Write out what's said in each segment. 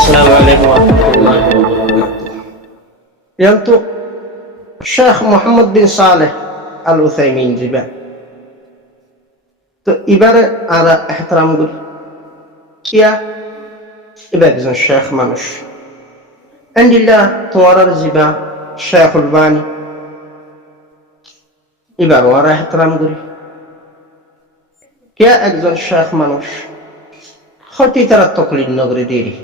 السلام عليكم ورحمة الله وبركاته. يلتو الشيخ محمد بن صالح العثيمين جبا তো এবারে আমরা এহতরাম করি কিয়া এবার একজন শেখ মানুষ আলহামদুলিল্লাহ তোমার জিবা শেখুল বানী এবার ওরা এহতরাম করি কিয়া একজন শেখ মানুষ হয়তো তারা তকলিদ নগরে দেরি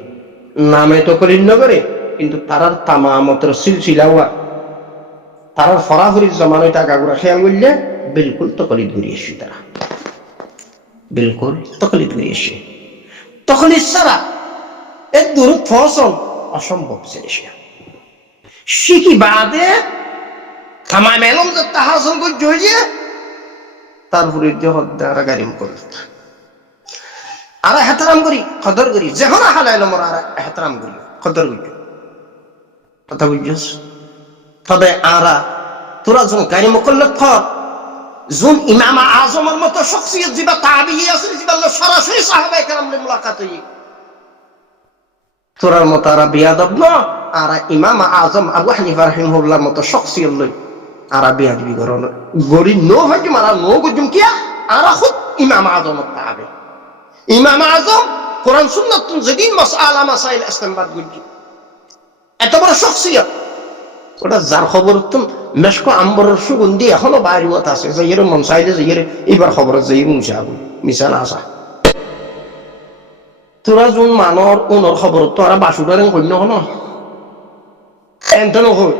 নামে তকলিদ নগরে কিন্তু তারার তামামতর সিলসিলা হওয়া তারার ফরাফরির জমানোয় টাকা গুলা খেয়াল করলে বিলকুল তকলিদ ঘুরিয়েছি তারা বিলকুল তকলিদ ঘুরিয়েছে তকলিদ ছাড়া এর দূর ফসল অসম্ভব জিনিস শিখি বাদে থামায় মেলম যে তাহাসল করছে তারপরে হদ্দারা গারিম করল আর এহতরাম করি কদর করি যখন হালাইল মোর আর এহতরাম করি কদর করি কথা বুঝছস তবে আরা তোরা যখন গাড়ি মুকল্লফ কর যখন ইমাম আজমের মতো শখসিয়ত যেবা তাবিঈ আছে যেবা সরাসরি সাহাবায়ে কেরামদের মুলাকাত হই তোরার মতো আর বিয়াদব না আর ইমাম আজম আবু হানিফা রাহিমাহুল্লাহর মতো শখসিয়ত লই আর বিয়াদবি করন গরি নো হয় কি মারা নো গুজুম কিয়া আর খুদ ইমাম আজম তাবিঈ ইমাম আজম কোরআন সুন্নাত যেদিন মাসআলা মাসাইল ইসতিনবাত করছি এত বড় শখসিয়ত ওটা যার খবর তুমি মেশকো আম্বরের সুগন্ধি এখনো বাইরে মত আছে যে এর মন চাইলে যে এর এবার খবর যে মুসাবু মিশাল আসা তোরা যোন মানর ওনর খবর তোরা বাসুদারেন কইন হন এনতন হই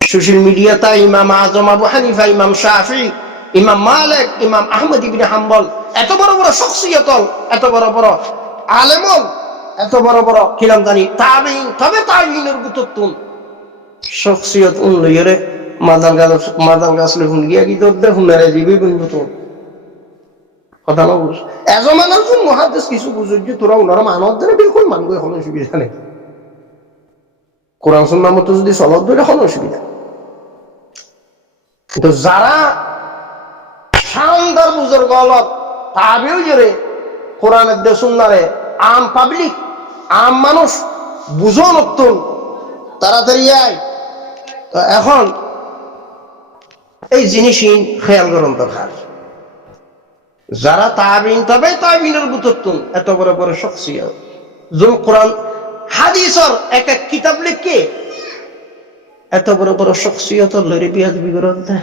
সোশ্যাল মিডিয়াতে ইমাম আজম আবু হানিফা ইমাম শাফি ইমাম মালিক ইমাম আহমদ ইবনে হাম্বল এত বড় বড় শখসিয়ত এত বড় বড় আলেম এত বড় বড় কিলাম জানি তাবিঈন তবে তাবিঈনের গুততুন শখসিয়ত উন্নয়রে মাদাল গাছ লেখুন গিয়া কি তোর দেখুন রে জীবী বলবো তো কথা না বুঝ এজমানার কোন মুহাদ্দিস কিছু বুঝুজি তোরা ওনারা মানব ধরে বিলকুল মানবো এখন অসুবিধা নেই কোরআন সুন্নাহ মতো যদি চলত ধরে এখন অসুবিধা কিন্তু যারা শানদার বুজুর্গ হলত তাবিঈ জরে কোরআনের দে সুন্নাহরে আম পাবলিক আম মানুষ বুঝো নতুন তাড়াতাড়ি আয় তো এখন এই জিনিসই খেয়াল করুন দরকার যারা তাবিঈন তবে তাবিঈনের বুততুন এত বড় বড় শখসিয়ত যোন কোরআন হাদিসের এক এক কিতাব লিখে এত বড় বড় শখসিয়ত লরি বিয়াদবি করন দে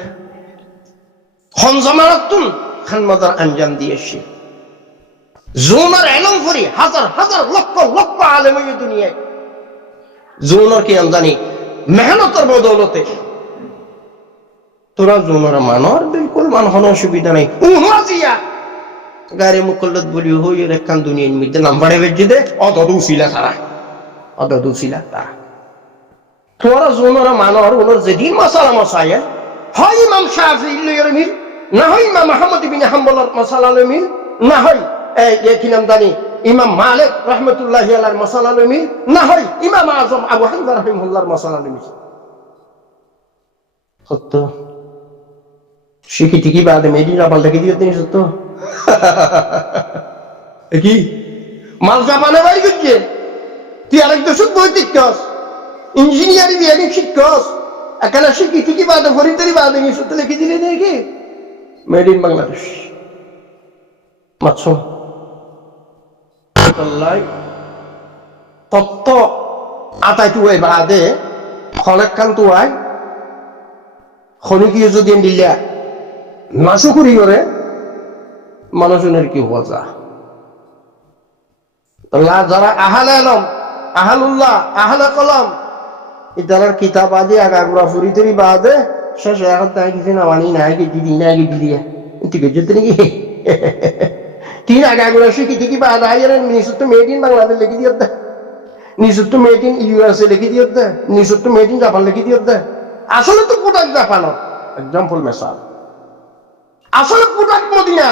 খন জামানাতুন খান মাদার আঞ্জাম দিয়েছে জোনার এলম করি হাজার হাজার লক্ষ লক্ষ আলেম এই দুনিয়ায় জোনার কি জানি মেহনতের বদৌলতে তোরা জোনার মানর বিলকুল মান হন অসুবিধা নাই উহাজিয়া গাড়ি মুকল্লদ বলি হই এর একখান দুনিয়ার মধ্যে নাম্বারে বেজে দে অদদুসিলা তারা তোরা জোনার মানর ওনার যেদিন মাসালা মশায় হয় ইমাম শাফিঈ লইর মিল না হয় ইমাম আহমদ ইবনে হাম্বলের মাসালা লইর মিল না হয় এই কি নাম জানি ইমাম মালিক রাহমাতুল্লাহি আলাইহির মাসালা লইর মিল না হয় ইমাম আজম আবু হানিফা রাহিমাহুল্লাহর মাসালা লইর মিল সত্য শিখি ঠিকই বাদে মেডিন রাবাল দেখে দিয়ে তিনি সত্য কি মাল জাপানে বাইরে গিয়ে তুই আরেক দেশের বৈদিক কাজ ইঞ্জিনিয়ারিং বিয়ারিং শিক্ষস এখানে শিখি ঠিকই বাদে ফরিদারি বাদে নিয়ে সত্য লিখে দিলে নাকি মেড ইন বাংলাদেশ মাত্র তত্ত্ব আটাইটু বাদে খলেক কান্তু আয় খনিকীয় যদি দিলা নাশুকুরি করে মানুষের কি হওয়া যা যারা আহালে আলম আহালুল্লাহ আহলে কলম ইতালার কিতাব আদি আগাগুড়া ফুরিতরি বাদে শেষে এখন তাই কিছু না মানি না দিদি না দিয়া ঠিক আছে নাকি তিন আগাগুড়া শিখি ঠিকই বাদ আইয়ার নিশ্চিত মেড ইন বাংলাদেশ লিখে দিয়ে দেয় নিশ্চিত মেড ইন ইউএসএ লিখে দিয়ে দেয় নিশ্চিত মেড ইন জাপান লিখে দিয়ে দেয় আসলে তো প্রোডাক্ট জাপানো এক্সাম্পল মেসাল আসলে প্রোডাক্ট মদিনা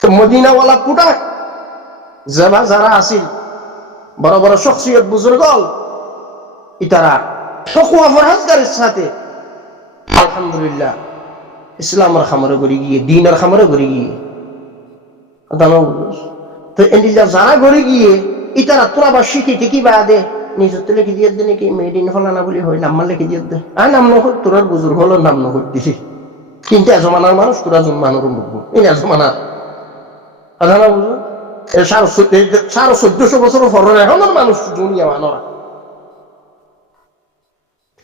তো মদিনাওয়ালা প্রোডাক্ট যারা আসিল বড় বড় শখসিয়ত বুজুর্গ ইতারা তকওয়া ফরহাজগারের সাথে আলহামদুলিল্লাহ ইসলামের খামারে করে গিয়ে দ্বীনের খামারে করে গিয়ে তো এন্ডিলা যারা ঘরে গিয়ে ইতারা তোরা বা শিখিতে কি বা দে নিজের তো লিখে দিয়ে দে নাকি মেড ইন হলানা বলি হয় নাম লিখে দিয়ে দে আর নাম নকল তোরার বুজুর্গ হলো নাম নকল দিছি কিন্তু জমানার মানুষ তোরা জন্মানোর বুঝবো এই না জমানার আধারা বুঝো 1400 পরের এখনের মানুষ দুনিয়া মানরা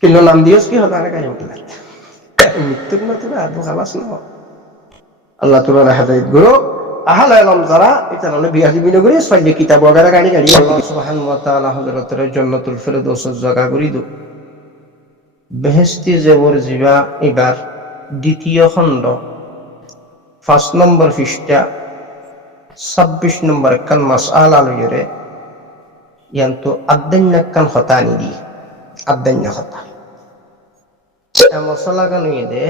কিন্তু নাম দিয়েছ কি হতো আরে কাজ মৃত্যুর না তোরা আদৌ খালাস না আল্লাহ তোরা হেদায়েত গুলো আহলে ইলম যারা এটা হলো বিয়াজি বিনগরি সৈন্য কিতাব वगैरह গাড়ি গাড়ি আল্লাহ সুবহানাহু ওয়া তাআলা হযরতের জান্নাতুল ফিরদাউস জায়গা করি দো বেহেশতি জেবর জিবা এবার দ্বিতীয় খণ্ড 5 নম্বর পৃষ্ঠা 26 নম্বর কাল মাসআলা লইরে ইয়ান্তু আদ্দান্না কান খতানি দি আদ্দান্না খতা এ মশলা গানিয়ে দে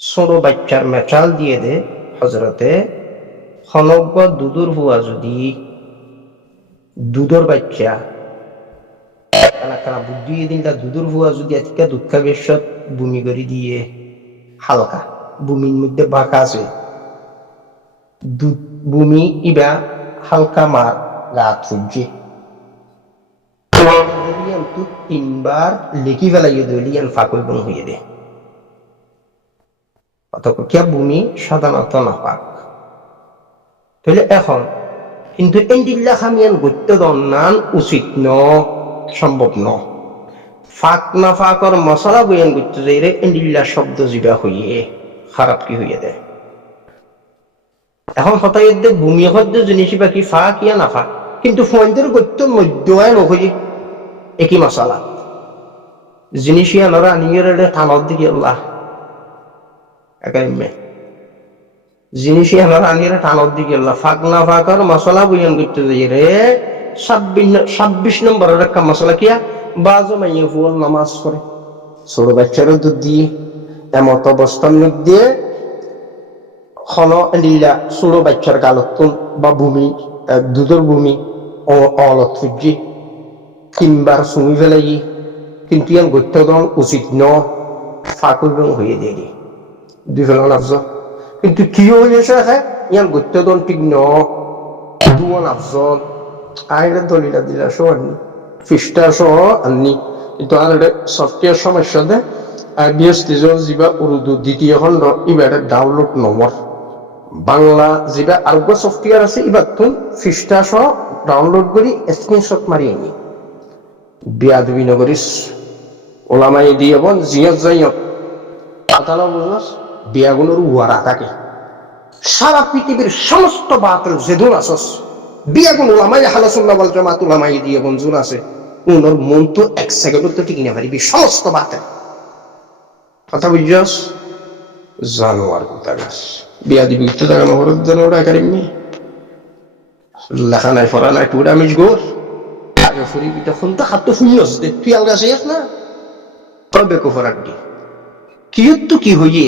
ছোট বাচ্চার মেটাল দিয়ে দে হজরতে খনব্য দুধুর হুয়া যদি দুধর বাচ্চা কানা কানা বুদ্ধি দিনটা দুধুর হুয়া যদি আজকে দুঃখা বেশত বমি করে দিয়ে হালকা ভূমির মধ্যে বাঁকা আছে ভূমি ইবা হালকা মার গা থুজে তিনবার লেখি ফেলাইয়ে দলিয়ান ফাঁকই বন হয়ে দে অতকিয়া ভূমি সাধারণত নাপাক তাহলে এখন কিন্তু এন্ডিল্লা খামিয়ান গত্য দন্নান উচিত ন সম্ভব ন ফাঁক না ফাঁকর মশলা বয়ান করতে যাইরে এন্ডিল্লা শব্দ জিবা হইয়ে খারাপ কি হইয়ে দেয় এখন হতাই দে ভূমি হদ্য জিনিস বা কি ফাঁক ইয়া না ফাঁক কিন্তু ফোনদের গত্য মধ্যয় নহই একই মশলা জিনিস ইয়া নরা নিয়ে টানত দিকে আল্লাহ একাইমে জিনিস আমার আনিয়ে টানত দিকে ফাঁক না ফাঁকার মশলা বুঝান করতে যাই রে 26 নম্বরের একটা মশলা কিয়া বাজো মাইয়ে ফুল নামাজ পড়ে ছোট বাচ্চারও দুধ দিয়ে এমত অবস্থার মধ্যে খন লীলা ছোট বাচ্চার গালতুন বা ভূমি দুধের ভূমি অলত ফুজি তিনবার চুমি ফেলাই কিন্তু ইয়ান গত্য দন উচিত ন ফাঁক হয়ে দিয়ে দুই ফেলান আফজল কিন্তু কি হয়েছে ইয়ার গত্যদন ঠিক ন দুয়ান আফজল আইরে দলিলা দিলা সহ আননি ফিস্টা সহ আননি কিন্তু আর এটা সফটওয়্যার সমস্যা দে বিএসটিজর যিবা উর্দু দ্বিতীয় খণ্ড ইবার ডাউনলোড নম্বর বাংলা যিবা আরোগ্য সফটওয়্যার আছে ইবার তুন ফিস্টা সহ ডাউনলোড করি স্ক্রিনশট মারি আনি বিয়াদবি নগরিস ওলামাই দিয়ে বন জিয়ত যাইয়ত আতালা বুঝস বিয়াগুলোর উয়ারা থাকে সারা পৃথিবীর সমস্ত বাতিল যেদুন আসস বিয়াগুন ওলামাই হালাসুল্লাহ ওয়াল জামাত ওলামাই দিয়ে বনজুন আছে উনার মন তো এক সেকেন্ড তো ঠিক না পারিবি সমস্ত বাতিল কথা বুঝছস জানোয়ার কথা গাছ বিয়া দিবি তো জায়গা নহরত জানোয়ার একাডেমি লেখা নাই ফরা নাই টুডা মিস গোর আগে ফুরি বিটা ফোন তো হাত তো ফুইয়স দে তুই আলগা যাইস না কবে কো ফরাক দি কি তো কি হইয়ে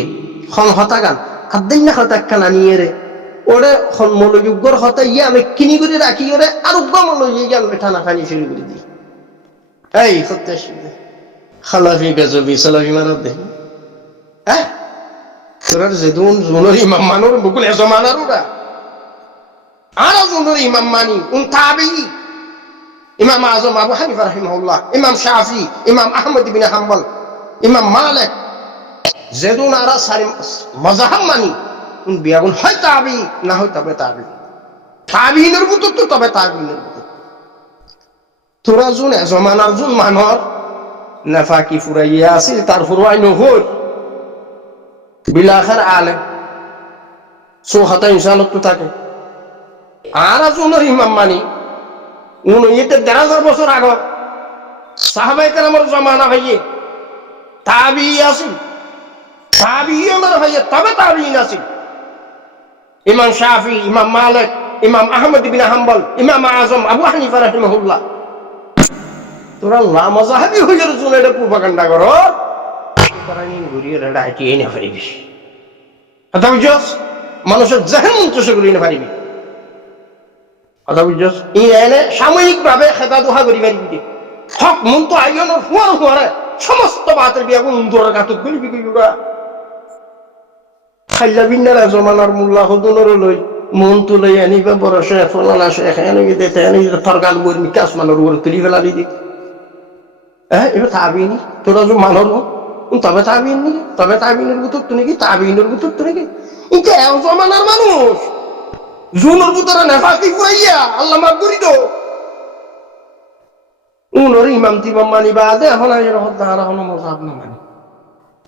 খন হতা গান খাদ্যান্য হতা কানা নিয়ে রে ওরে খন মনোযোগর হতা ইয়া আমি কিনি করে রাখি ওরে আর উগ্র মনোযোগ জ্ঞান ঠানা খানি শুরু করে দি এই সত্যি খালাফি গাজবি সালাফি মারাত দে হ্যাঁ তোরার যেদুন জুনুর ইমাম মানুর বুকুল জমানার ওরা আর জুনুর ইমাম মানি তাবি ইমাম আজম আবু হানিফা রাহিমাহুল্লাহ ইমাম শাফি ইমাম আহমদ ইবনে হাম্বল ইমাম মালিক যেদুন আরা সারি মাযহাব মানি উন বিয়াগুন হয় তাবি না হয় তবে তাবি তাবিনের ভিতর তো তবে তাবিনের ভিতর তোরা জুন জমানার জুন মানর নাফাকি ফুরাইয়া আছিল তার ফুরাই নহল বিলাখার আলেম সোহাতা ইনসানত তো থাকে আর জুনের ইমাম মানি উন এতে ১,৫০০ বছর আগর সাহাবায়ে কেরামের জমানা ভাইয়ে তাবি আছিল তাবিঈনের ভাইয়ে তবে তাবিঈন আছিল ইমাম শাফি ইমাম মালিক ইমাম আহমদ ইবনে হাম্বল ইমাম আজম আবু হানিফা রাহিমাহুল্লাহ তোরা লা মাযহাবি হইয়া জুন এটা প্রপাগান্ডা কর করানি ঘুরিয়ে রেডা হাঁটিয়ে না পারিবি কথা বুঝছস মানুষের জেহেন মুন্তসে করি না পারিবি কথা বুঝছস ই এনে সাময়িক ভাবে খেতা দোহা করি পারিবি হক মন তো আইয়নের হুয়ার হুয়ারে সমস্ত বাতের বিয়াগুন উন্দরের কাতত করিবি কইবা খাইলা বিন্নারা জমানার মোল্লা হদুনরে লই মন তুলে আনিবা বড় শেখ ফলানা শেখ এনে দিতে এনে তরগাল বই মিকাস মানোর উপর তুলি ফেলালি দিক হ্যাঁ এবার তাবিনি তোরা যে মানর তবে তাবিনি তবে তাবিনের ভিতর তুই নাকি তাবিনের ভিতর তুই নাকি এটা এও জমানার মানুষ জুনের ভিতরে নেফাকি ফুরাইয়া আল্লাহ মাফ করি তো উনর ইমাম টিমাম মানিবা দে এখন আর এরকম তাহারা কোনো মজাব না মানি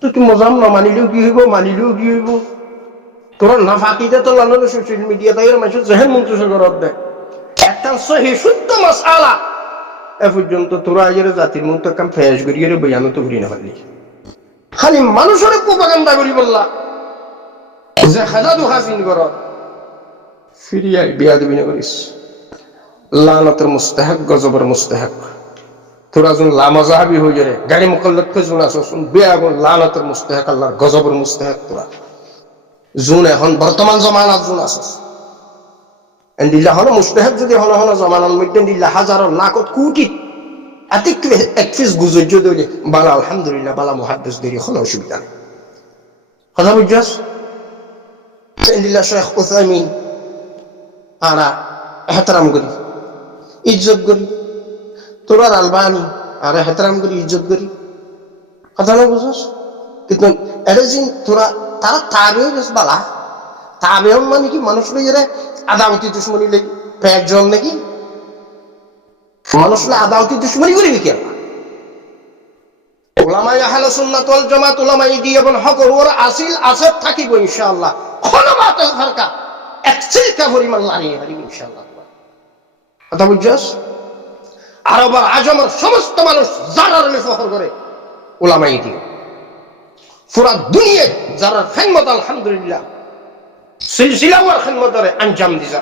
তো তুই মজাব না মানিলেও কি হইব মানিলেও কি হইব তোরা না ফাঁকিতে তো লানো সোশ্যাল মিডিয়া তাই মানুষ জেহেন মুন্তুসের ঘরত দেয় একটা সহি শুদ্ধ মাসআলা এ পর্যন্ত তোরা আজের জাতির মুখ কাম ফেস করিয়ে বয়ানো তো ঘুরি না পারলি খালি মানুষের প্রোপাগান্ডা করি বললা যে হাজাদু হাসিন ঘরত ফিরিয়াই বিয়া দিবি না করিস লানতের মুস্তাহাক গজবের মুস্তাহাক তোরা যখন লামাজাহাবি হয়ে যারে গাড়ি মুকল্লত খুঁজুন আসুন বিয়া গুণ লানতের মুস্তাহাক আল্লাহর গজবের মুস্তাহাক তোরা জুন এখন বর্তমান জমানাত জুন আসস দিল্লা হলো মুস্তাহাব যদি হলো হলো জমানার মধ্যে দিল্লা হাজারো লাখত কোটি আতিক এক পিস গুজর দইলে বালা আলহামদুলিল্লাহ বালা মুহাদ্দিস দেরি হলো অসুবিধা নেই কথা বুঝছস দিল্লা শেখ উসাইমিন আরা এহতরাম করি ইজ্জত করি তোরা আলবানি আর এহতরাম করি ইজ্জত করি কথা না বুঝছস কিন্তু এটা যে তোরা তারা তাবেও বেশ বালা তাবেও মানে কি মানুষ লইরে আদাওয়াতি দুশ্মনী লই পেট জল নাকি মানুষ আদাওয়াতি দুশ্মনী করিবি কি উলামায়ে আহলে সুন্নাত ওয়াল জামাত উলামায়ে দি এবং হক ওর আসিল আসর থাকিব ইনশাআল্লাহ কোনো বাতিল ফরকা একসিল কা পরিমাণ লানিয়ে পারিব ইনশাআল্লাহ কথা বুঝছস আরব আর আজমের সমস্ত মানুষ যারার ফখর করে উলামায়ে দি পুরা দুনিয়া যারা খেদমত আলহামদুলিল্লাহ সিলসিলা ওয়ার খেদমতরে আঞ্জাম দিছা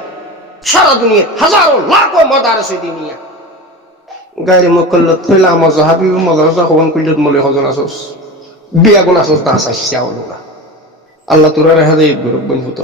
সারা দুনিয়া হাজারো লাখো মাদারসে দিনিয়া গায়রে মুকল্লাত হইলা মাযহাবি মাদ্রাসা হবন কইলত মলে হজন আসস বিয়া গুণ আসস দা সাইয়া হলো আল্লাহ তোরা রেহাদে গুরুব বনফুত